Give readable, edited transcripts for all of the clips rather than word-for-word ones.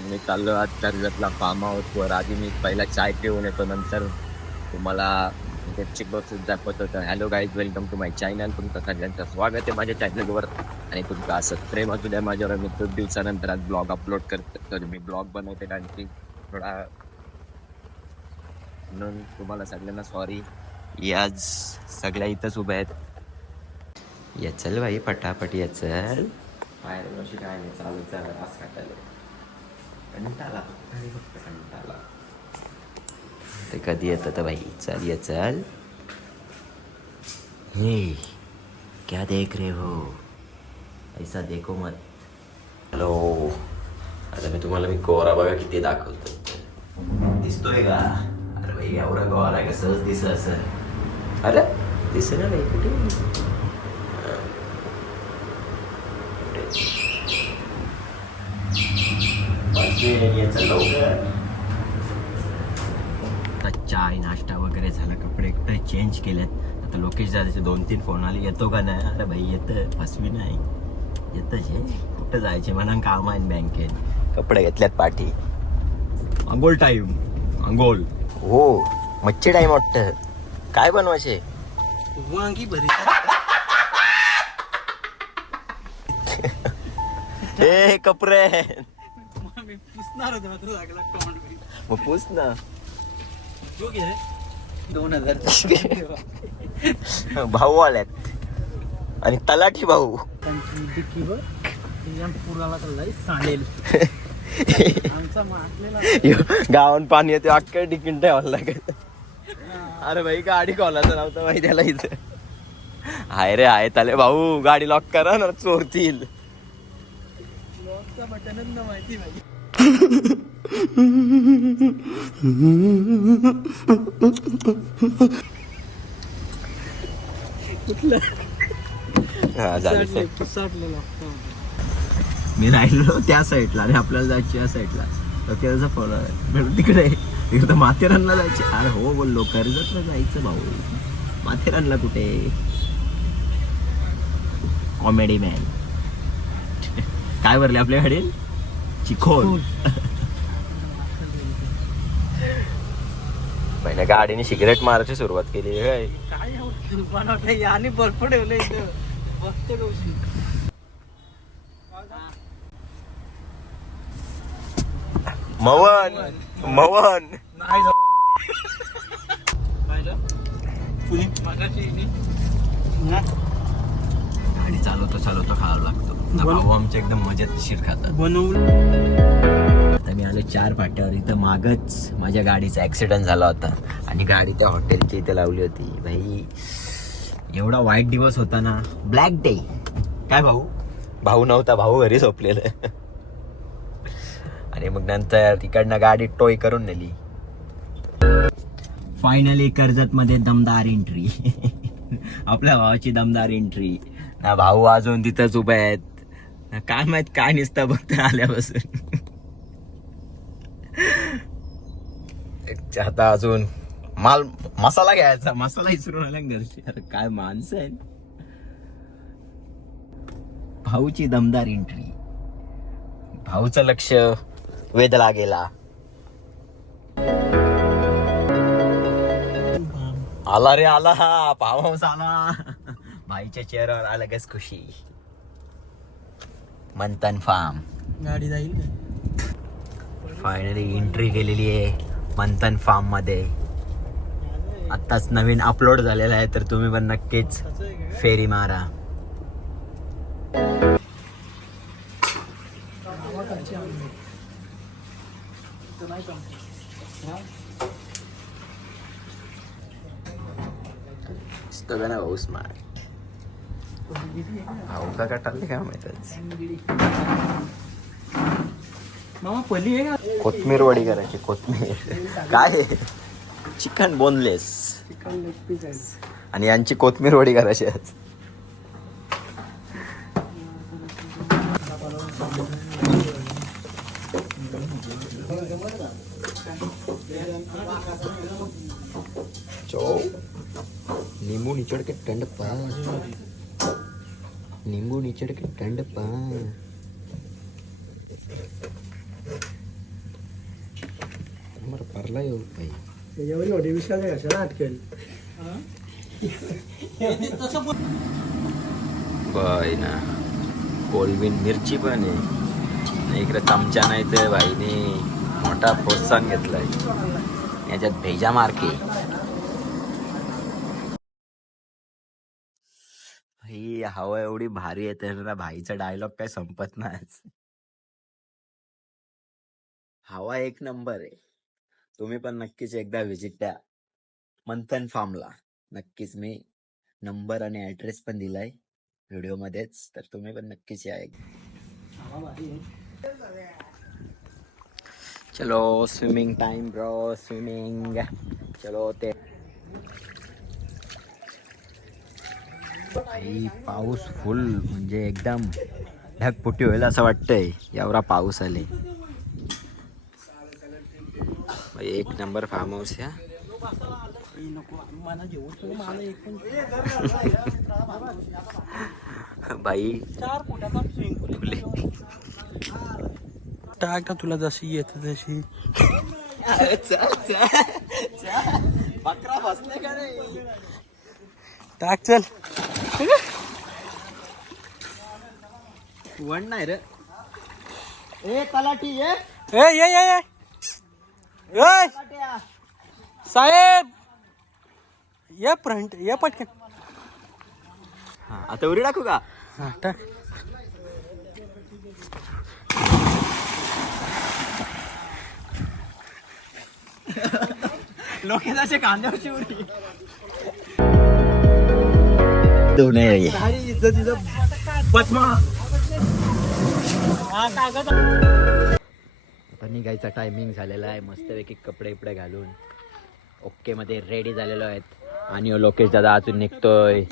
मी चाललो आज कर्जतला फार्म हाऊसवर. आधी मी पहिला चाय पिऊन येतो, नंतर तुम्हाला गच्ची बसून दाखवत होतं. Hello guys, welcome to my channel. तुमचं सगळ्यांचं स्वागत आहे माझ्या चॅनलवर आणि तुमचं असं प्रेम असू द्या माझ्यावर. मी खूप दिवसानंतर आज ब्लॉग अपलोड करतो, तर मी ब्लॉग बनवते आणखी थोडा, म्हणून तुम्हाला सगळ्यांना सॉरी. आज सगळ्या इथंच उभ्या आहेत. या चल भाई पटापट या चल. बाहेर वर्षी काय नाही, चालू चालू असं काटायला कंटाळा फक्त कंटाळा. ते कधी येतं तर भाई चल ये चल. ये क्या देख रहे हो, ऐसा देखो मत. हॅलो, आता मी तुम्हाला गोरा बघा किती दाखवतो. दिसतोय का? अरे भाई एवढा गोरा आहे का? सहज दिस असं. अरे दिस ना भाई, कुठे चाय नाश्ता वगैरे झाला, कपडे कपडे चेंज केलेत. आता लोकेश दादाचे 2-3 फोन आले, येतो का नाही? अरे भाई येतं, फसवी नाही येतच आहे. कुठं जायचे म्हणा, काम आहे बँकेत. कपडे घेतल्यात पाठी. अंघोळ टाईम, अंघोळ. हो मच्छी टाईम वाटतं. काय बनवायचे? वांगी भरी. हे कपडे मी पुसणार होतो मात्र लागला कमेंट. मग पूछ ना. जो घे 2000 भाऊ आल्यात आणि तलाठी भाऊ. डिक्कीवर पुराला लय सांडेल. आमचा माटलेला गावान पाणी येते, अख्खा डिकीन ठेवायला लागत. अरे भाई गाडी खोलायचं नव्हतं भाई त्याला इथं. हाय रे हाय तले भाऊ, गाडी लॉक करा ना, चोरतील. लॉकचा बटनच ना माहिती भाई. कुठलं? हा झालं. मी राहिलो त्या साईडला आणि आपल्याला जायची या साईडला. त्याचा फोन आला तिकडे तिकडे माथेरानला जायचे. अरे हो बोललो, कर्जतला जायचं भाऊ. माथेरानला कुठे? Comedy man. काय भरले आपल्याकडे? चिखोल. पहिल्या गाडीने सिगरेट मारायची सुरुवात केली काय? काय बनवलं याने बर्फ ठेवलं इथं. बसते गवशी. मवन मवन नाही गाडी चालवतो खायला लागतो. भाऊ आमच्या एकदम मजेशीर खातात. बनवून आता मी आलो 4 फाट्यावर. इथं मागच माझ्या गाडीचा ऍक्सिडेंट झाला होता आणि गाडी त्या हॉटेलच्या इथे लावली होती. भाई एवढा वाईट दिवस होता ना, ब्लॅक डे. काय भाऊ नव्हता, भाऊ घरी झोपलेलं. आणि मग नंतर तिकडनं गाडी टोय करून नेली. फायनली कर्जत मध्ये दमदार एंट्री. आपल्या भावाची दमदार एंट्री. ना भाऊ अजून तिथंच उभे आहेत, ना काय माहित काय नुसतं बघता आल्यापासून. आता अजून मसाला घ्यायचा, मसाला विसरून आला घरचे. अरे काय माणसं आहेत. भाऊची दमदार एंट्री. भाऊचं लक्ष वेधला गेला. आला रे आला, पाऊस आला. भाईच्या चेहऱ्यावर अलगच खुशी. मंथन फार्म गाडी जाईल. फायनली एंट्री केलेली आहे मंथन फार्म मध्ये. आत्ताच नवीन अपलोड झालेला आहे, तर तुम्ही पण नक्कीच फेरी मारा. भाऊ स्मार्ट. भाऊ का कटाले काय माहितच. मामा पली आहे का? कोथमीर वडी करायची. कोथमीर काय? Chicken boneless chicken leg piece आहे. आणि यांची कोथमीर वडी करायची आज. नींबू निचड़ के ठंड पा, नींबू निचड़ के ठंड पा. परला येऊ भाई त्याच्यावर एवढे विश्वास आहे कशाला अटकेल तसं बोल. बाय ना कोलबिन मिरची पण आहे इकडे चमचा नाही तर भाईने मोठा प्रोत्साहन घेतलाय याच्यात भेजा मार्के भाई हवा एवढी भारी येते ना भाईचा डायलॉग काय संपत नाही हवा एक नंबर आहे तुम्ही पण नक्कीच एकदा व्हिजिट द्या मंथन फार्मला नक्कीच मी नंबर आणि ऍड्रेस पण दिलाय व्हिडिओ मध्येच तर तुम्ही पण नक्कीच या चलो स्विमिंग टाइम ब्रो स्विमिंग चलो ते भाई पाऊस फुल म्हणजे एकदम ढगफुटी होईल असं वाटतंय एवढा पाऊस आले एक नंबर फार्म हाऊस या बाई 4 फुटाचा स्विमिंग पूल टाक तुला जशी येते तशी बकरा बसले का रे टाक चल वन नाही रे ए तलाठी ये ए साहेब ये फ्रंट ये पटकन हा आता उडी टाकू का हा टाक लोकेशाच्या कांद्यावरची उडी आता निघायचा टायमिंग झालेला आहे मस्तपैकी कपडे बिपडे घालून ओके मध्ये रेडी झालेलो आहेत आणि लोकेश दादा अजून निघतोय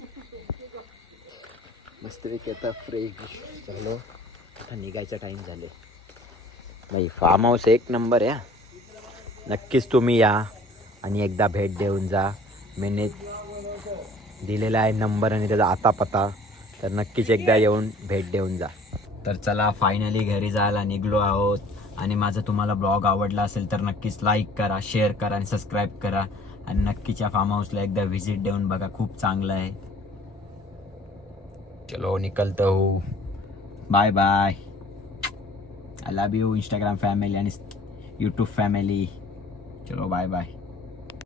मस्तपैकी आता फ्रेश झालो आता निघायचा टाइम झाले नाही फार्म हाऊस एक नंबर आहे नक्कीच तुम्ही या आणि एकदा भेट देऊन जा मी दिलेला आहे नंबर आणि त्याचा आता पत्ता तर नक्कीच एकदा येऊन भेट देऊन जा तर चला फायनली घरी जायला निघलो आहोत आणि माझा तुम्हाला ब्लॉग आवडला असेल तर नक्कीच लाईक करा शेअर करा आणि सबस्क्राईब करा आणि नक्कीच या फार्म हाऊसला एकदा व्हिजिट देऊन बघा खूप चांगलं आहे चलो निकलतो हूँ bye bye I love you Instagram family आणि यूट्यूब फैमिली चलो बाय बाय